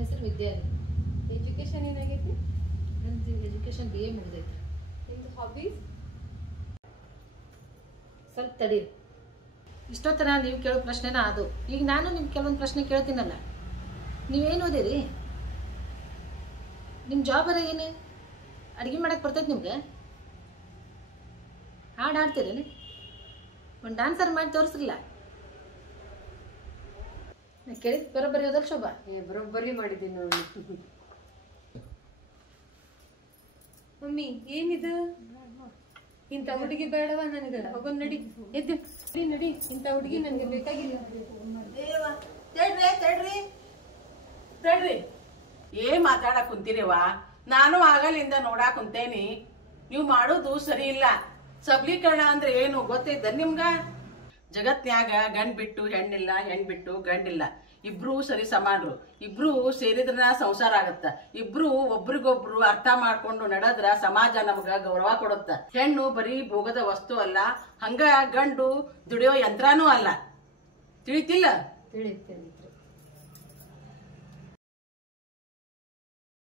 ಹೆಸರು ವಿದ್ಯಾರ್ಥಿ. ಎಜುಕೇಶನ್ ಏನಾಗೈತಿ? ನಂದು ಎಜುಕೇಶನ್ BA ಮುಗಿದೈತಿ. ನಿಮ್ದು ಹಾಬೀಸ್? ಸ್ವಲ್ಪ ತಡೀರಿ. ಇಷ್ಟೊತ್ತರ ನೀವು ಕೇಳೋ ಪ್ರಶ್ನೆನ ಅದು. ಈಗ ನಾನು ನಿಮ್ಗೆ ಕೆಲವೊಂದು ಪ್ರಶ್ನೆ ಕೇಳ್ತೀನಲ್ಲ, ನೀವೇನು ಓದಿರಿ? ನಿಮ್ಮ ಜಾಬ್ ಅರ ಏನು? ಅಡುಗೆ ಮಾಡಕ್ಕೆ ಬರ್ತೈತೆ ನಿಮ್ಗೆ? ಹಾಡು ಹಾಡ್ತೀರೇನು? ಒಂದು ಡ್ಯಾನ್ಸರ್ ಮಾಡಿ ತೋರಿಸ್ರಲ್ಲ. ನಾ ಕೇಳಿದ ಬರೋಬ್ಬರಿ ಹೋದಲ್ ಶೋಭಾ? ಬರೋಬ್ಬರಿ ಮಾಡಿದ್ದೀನಿ ನೋಡಿ. ಮಮ್ಮಿ ಏನಿದು? ಇಂಥ ಹುಡುಗಿ ಬೇಡವಾ ನನಗೆ? ಹೋಗೋನ್ ನಡಿ, ಎದ್ದು ನಡಿ. ಇಂಥ ಹುಡುಗಿ ನನಗೆ ಬೇಕಾಗಿಲ್ಲ. ತಡ್ರಿ ಏನ್ ಮಾತಾಡಕ್ ಕುಂತೀರಿವ? ನಾನು ಆಗಲಿಂದ ನೋಡಾಕ್ ಕುಂತೇನಿ. ನೀವು ಮಾಡೋದು ಸರಿ ಇಲ್ಲ. ಸಬಲೀಕರಣ ಅಂದ್ರೆ ಏನು ಗೊತ್ತೈತ ನಿಮ್ಗ? ಜಗತ್ನ್ಯಾಗ ಗಂಡ್ ಬಿಟ್ಟು ಹೆಣ್ಣಿಲ್ಲ, ಹೆಣ್ ಬಿಟ್ಟು ಗಂಡಿಲ್ಲ. ಇಬ್ರು ಸರಿ ಸಮಾನರು. ಇಬ್ರು ಸೇರಿದ್ರ ಸಂಸಾರ ಆಗತ್ತ. ಇಬ್ರು ಒಬ್ರಿಗೊಬ್ರು ಅರ್ಥ ಮಾಡ್ಕೊಂಡು ನಡೆದ್ರ ಸಮಾಜ ನಮ್ಗ ಗೌರವ ಕೊಡುತ್ತ. ಹೆಣ್ಣು ಬರೀ ಭೋಗದ ವಸ್ತು ಅಲ್ಲ, ಹಂಗ ಗಂಡು ದುಡಿಯೋ ಯಂತ್ರನೂ ಅಲ್ಲ. ತಿಳಿತಿಲ್ಲ? ತಿಳಿತೇನೆ.